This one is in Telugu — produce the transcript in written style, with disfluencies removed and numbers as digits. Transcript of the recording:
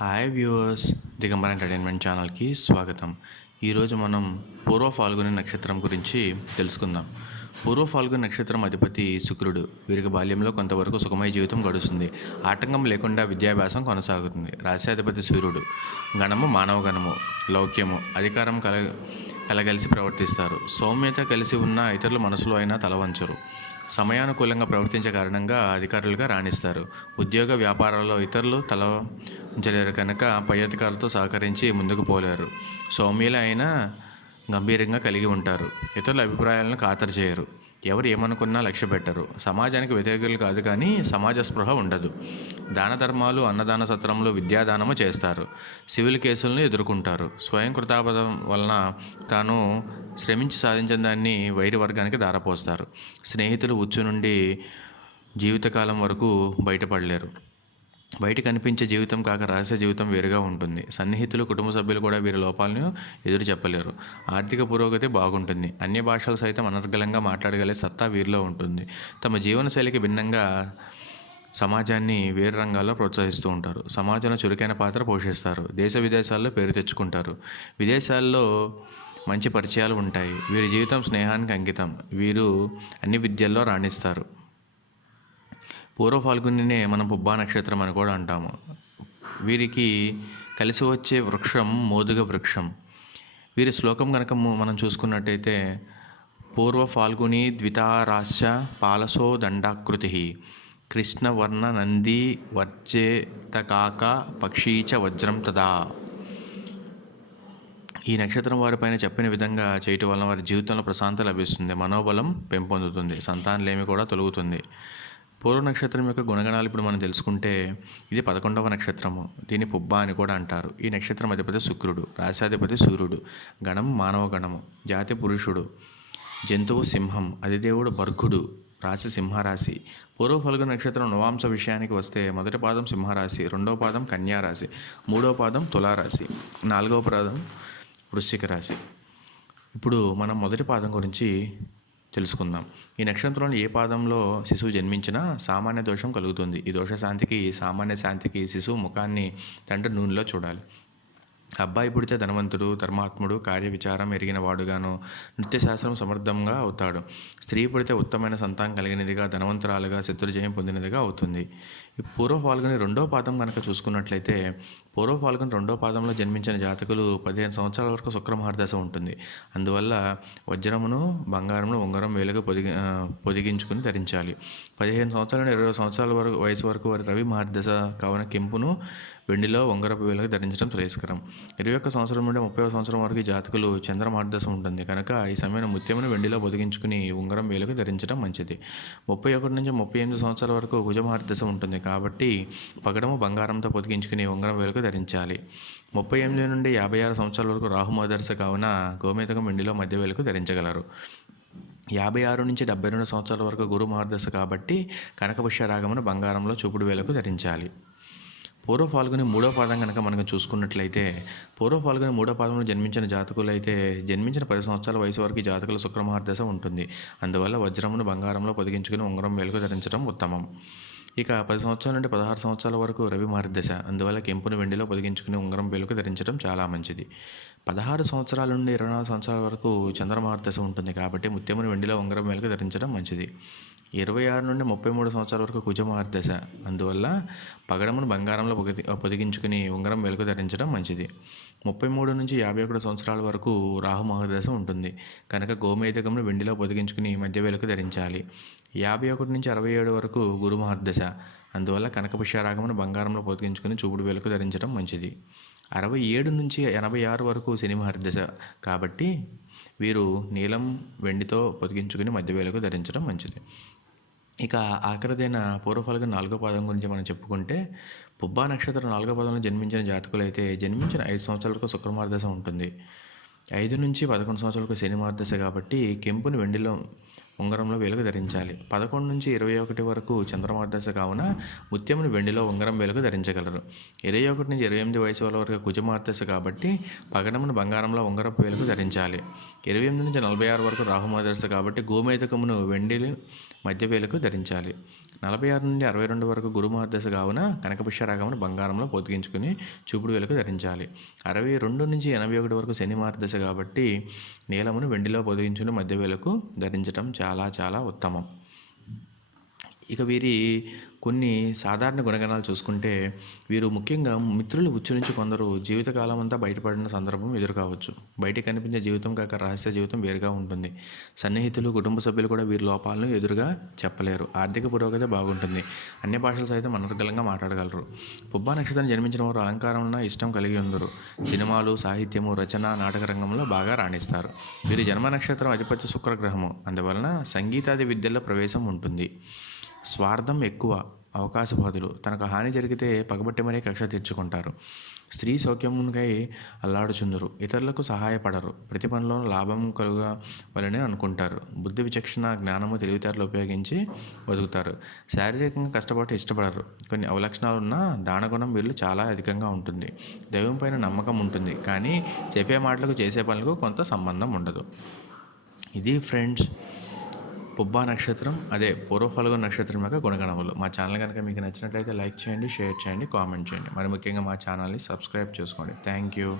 హాయ్ వ్యూవర్స్, దిగంబర ఎంటర్టైన్మెంట్ ఛానల్కి స్వాగతం. ఈరోజు మనం పూర్వ ఫాల్గుని నక్షత్రం గురించి తెలుసుకుందాం. పూర్వ ఫాల్గుని నక్షత్రం అధిపతి శుక్రుడు. వీరికి బాల్యంలో కొంతవరకు సుఖమయ జీవితం గడుస్తుంది. ఆటంకం లేకుండా విద్యాభ్యాసం కొనసాగుతుంది. రాశ్యాధిపతి సూర్యుడు. గణము మానవ గణము, లౌక్యము, అధికారం కలగలిసి ప్రవర్తిస్తారు. సౌమ్యత కలిసి ఉన్న ఇతరుల మనసులో అయినా తలవంచరు. సమయానుకూలంగా ప్రవర్తించే కారణంగా అధికారులుగా రాణిస్తారు. ఉద్యోగ వ్యాపారాల్లో ఇతరులు తల ఉంచలేరు కనుక పై అధికారులతో సహకరించి ముందుకు పోలేరు. సౌమ్యులు అయినా గంభీరంగా కలిగి ఉంటారు. ఇతరుల అభిప్రాయాలను ఖాతరు చేయరు. ఎవరు ఏమనుకున్నా లక్ష్య పెట్టరు. సమాజానికి వ్యతిరేకులు కాదు, కానీ సమాజ స్పృహ ఉండదు. దాన ధర్మాలు, అన్నదాన సత్రములు, విద్యాదానము చేస్తారు. సివిల్ కేసులను ఎదుర్కొంటారు. స్వయం కృతాపదం వలన తాను శ్రమించి సాధించిన దాన్ని వైరి వర్గానికి దారపోస్తారు. స్నేహితులు ఉచ్చు నుండి జీవితకాలం వరకు బయటపడలేరు. బయట కనిపించే జీవితం కాక రహస్య జీవితం వేరుగా ఉంటుంది. సన్నిహితులు, కుటుంబ సభ్యులు కూడా వీరి లోపాలను ఎదురు చెప్పలేరు. ఆర్థిక పురోగతి బాగుంటుంది. అన్య భాషలు సైతం అనర్గళంగా మాట్లాడగలిగే సత్తా వీరిలో ఉంటుంది. తమ జీవనశైలికి భిన్నంగా సమాజాన్ని వేరు రంగాల్లో ప్రోత్సహిస్తూ ఉంటారు. సమాజంలో చురుకైన పాత్ర పోషిస్తారు. దేశ విదేశాల్లో పేరు తెచ్చుకుంటారు. విదేశాల్లో మంచి పరిచయాలు ఉంటాయి. వీరి జీవితం స్నేహానికి అంకితం. వీరు అన్ని విద్యల్లో రాణిస్తారు. పూర్వ ఫాల్గునినే మనం పుబ్బా నక్షత్రం అని కూడా అంటాము. వీరికి కలిసి వచ్చే వృక్షం మోదుగ వృక్షం. వీరి శ్లోకం కనుక మనం చూసుకున్నట్టయితే, పూర్వ ఫాల్గుని ద్వితారాశ్చ పాలసో దండాకృతి కృష్ణవర్ణ నంది వర్జేతకాక పక్షీచ వజ్రం తదా. ఈ నక్షత్రం వారిపైన చెప్పిన విధంగా చేయటం వలన వారి జీవితంలో ప్రశాంతత లభిస్తుంది. మనోబలం పెంపొందుతుంది. సంతానలేమి కూడా తొలుగుతుంది. పూర్వ నక్షత్రం యొక్క గుణగణాలు ఇప్పుడు మనం తెలుసుకుంటే, ఇది 11వ నక్షత్రము. దీన్ని పుబ్బా అని కూడా అంటారు. ఈ నక్షత్రం అధిపతి శుక్రుడు. రాశాధిపతి సూర్యుడు. గణం మానవ గణము. జాతి పురుషుడు. జంతువు సింహం. అధిదేవుడు భర్గుడు. రాశి సింహరాశి. పూర్వ ఫల్గు నక్షత్రం నవాంశ విషయానికి వస్తే, మొదటి పాదం సింహరాశి, రెండవ పాదం కన్యారాశి, మూడవ పాదం తులారాశి, నాలుగవ పాదం వృశ్చిక రాశి. ఇప్పుడు మనం మొదటి పాదం గురించి తెలుసుకుందాం. ఈ నక్షత్రంలో ఏ పాదంలో శిశువు జన్మించినా సామాన్య దోషం కలుగుతుంది. ఈ దోష శాంతికి, సామాన్య శాంతికి శిశువు ముఖాన్ని తండ్రి నూనెలో చూడాలి. అబ్బాయి పుడితే ధనవంతుడు, ధర్మాత్ముడు, కార్య విచారం ఎరిగిన వాడుగాను, నృత్యశాస్త్రం సమర్థంగా అవుతాడు. స్త్రీ పుడితే ఉత్తమైన సంతానం కలిగినదిగా, ధనవంతురాలుగా, శత్రుజయం పొందినదిగా అవుతుంది. ఈ పూర్వ ఫాల్గుని రెండో పాదం కనుక చూసుకున్నట్లయితే, పూర్వ ఫాల్గుని రెండో పాదంలో జన్మించిన జాతకులు 15 సంవత్సరాల వరకు శుక్రమహార్దశ ఉంటుంది. అందువల్ల వజ్రమును, బంగారమును ఉంగరం వేలుగా పొదిగించుకుని ధరించాలి. 15 సంవత్సరాల నుండి 20 సంవత్సరాల వయసు వరకు వారి రవి మహార్దశ కావున కెంపును వెండిలో ఉంగరపు వేలుగా ధరించడం శ్రేయస్కరం. 21 సంవత్సరం నుండి 30వ సంవత్సరం వరకు జాతకులు చంద్రమహార్దశ ఉంటుంది కనుక ఈ సమయంలో ముత్యమును వెండిలో పొదిగించుకుని ఉంగరం వేలుగా ధరించడం మంచిది. 31 నుంచి 38 సంవత్సరాల వరకు కుజమహార్దశ ఉంటుంది కాబట్టి పగడము బంగారంతో పొదిగించుకుని ఉంగరం వేలుగా ధరించాలి. 38 నుండి 56 సంవత్సరాల వరకు రాహుమహర్దశ కావున గోమేతకం వెండిలో మధ్య వేలుకు ధరించగలరు. 56 నుంచి 72 సంవత్సరాల వరకు గురు మహర్దశ కాబట్టి కనకపుష్య రాగమును బంగారంలో చూపుడు వేలకు ధరించాలి. పూర్వ ఫాల్గుని మూడో పాదం కనుక మనం చూసుకున్నట్లయితే, పూర్వ ఫాల్గుని మూడో పాదంలో జన్మించిన జాతకులైతే జన్మించిన 10 సంవత్సరాల వయసు వరకు జాతకుల శుక్రమహార్దశ ఉంటుంది. అందువల్ల వజ్రమును బంగారంలో పొదిగించుకుని ఉంగరం వేలుకు ధరించడం ఉత్తమం. ఇక 10 సంవత్సరాల నుండి 16 సంవత్సరాల వరకు రవి మహర్దశ. అందువల్ల కెంపును వెండిలో పొదిగించుకుని ఉంగరం వేలుకు ధరించడం చాలా మంచిది. 16 సంవత్సరాల నుండి 24 సంవత్సరాల వరకు చంద్రమహార్దశ ఉంటుంది కాబట్టి ముత్యమును వెండిలో ఉంగరం వేలుకు ధరించడం మంచిది. 26 నుండి 33 సంవత్సరాల వరకు కుజమహార్దశ. అందువల్ల పగడమును బంగారంలో పొదిగించుకుని ఉంగరం వేలుకు ధరించడం మంచిది. 33 నుంచి 51 సంవత్సరాల వరకు రాహు మహర్దశ ఉంటుంది కనుక గోమేధికమును వెండిలో పొదిగించుకుని మధ్య వేలుకు ధరించాలి. 51 నుంచి 67 వరకు గురు మహర్దశ. అందువల్ల కనకపుష్యరాగమును బంగారంలో పొదిగించుకుని చూపుడు వేలుకు ధరించడం మంచిది. 67 నుంచి 86 వరకు శని మహర్దశ కాబట్టి వీరు నీలం వెండితో పొదిగించుకుని మధ్య వేలుకు ధరించడం మంచిది. ఇక ఆఖరిదైన పూర్వ ఫాల్గుని 4వ పాదం గురించి మనం చెప్పుకుంటే, పుబ్బా నక్షత్రం 4వ పాదంలో జన్మించిన జాతకులైతే జన్మించిన 5 సంవత్సరాల వరకు శుక్రమహార్దశ ఉంటుంది. 5 నుంచి 11 సంవత్సరాల వరకు శని మహార్దశ కాబట్టి కెంపుని వెండిలో ఉంగరంలో వేలుకు ధరించాలి. 11 నుంచి 21 వరకు చంద్రమహార్దశ కావున ముత్యమును వెండిలో ఉంగరం వేలుకు ధరించగలరు. 21 నుంచి 28 వయసు వరకు కుజమహార్దశ కాబట్టి పగడమును బంగారంలో ఉంగరపు వేలుకు ధరించాలి. 28 నుంచి 46 వరకు రాహుమహర్దశ కాబట్టి గోమేధికమును వెండి మధ్య వేలుకు ధరించాలి. 46 నుండి 62 వరకు గురుమహర్దశ కావున కనకపుష్యరాగమును బంగారంలో పొదిగించుకుని చూపుడు వెలుగు ధరించాలి. 62 నుంచి 81 వరకు శని మహర్దశ కాబట్టి నీలమును వెండిలో పొదిగించుకుని మధ్య వేలకు ధరించటం చాలా చాలా ఉత్తమం. ఇక వీరి కొన్ని సాధారణ గుణగణాలు చూసుకుంటే, వీరు ముఖ్యంగా మిత్రుల ఉచ్చు నుంచి కొందరు జీవితకాలం అంతా బయటపడిన సందర్భం ఎదురు కావచ్చు. బయటికి కనిపించే జీవితం కాక రహస్య జీవితం వేరుగా ఉంటుంది. సన్నిహితులు, కుటుంబ సభ్యులు కూడా వీరి లోపాలను ఎదురుగా చెప్పలేరు. ఆర్థిక పురోగతి బాగుంటుంది. అన్ని భాషలు సైతం అనర్గళంగా మాట్లాడగలరు. పుబ్బా నక్షత్రం జన్మించిన వారు అలంకారంలో ఇష్టం కలిగి ఉందరు. సినిమాలు, సాహిత్యము, రచన, నాటక రంగంలో బాగా రాణిస్తారు. వీరి జన్మ నక్షత్రం అధిపతి శుక్రగ్రహము. అందువలన సంగీతాది విద్యల్లో ప్రవేశం ఉంటుంది. స్వార్థం ఎక్కువ, అవకాశవాదులు. తనకు హాని జరిగితే పగబట్టి మరీ కక్ష తీర్చుకుంటారు. స్త్రీ సౌఖ్యమునికై అల్లాడుచుందురు. ఇతరులకు సహాయపడరు. ప్రతి పనిలోనూ లాభం కలుగవలని అనుకుంటారు. బుద్ధి, విచక్షణ, జ్ఞానము, తెలివితేటలు ఉపయోగించి బతుకుతారు. శారీరకంగా కష్టపడి ఇష్టపడరు. కొన్ని అవలక్షణాలున్న దానగుణం వీళ్ళు చాలా అధికంగా ఉంటుంది. దైవం పైన నమ్మకం ఉంటుంది, కానీ చెప్పే మాటలకు చేసే పనులకు కొంత సంబంధం ఉండదు. ఇది ఫ్రెండ్స్ పుబ్బా నక్షత్రం, అదే పూర్వ ఫల్గుణ నక్షత్రం యొక్క గుణగణములు. మా ఛానల్ కనుక మీకు నచ్చినట్లయితే లైక్ చేయండి, షేర్ చేయండి, కామెంట్ చేయండి. మరి ముఖ్యంగా మా ఛానల్ని సబ్స్క్రైబ్ చేసుకోండి. Thank you.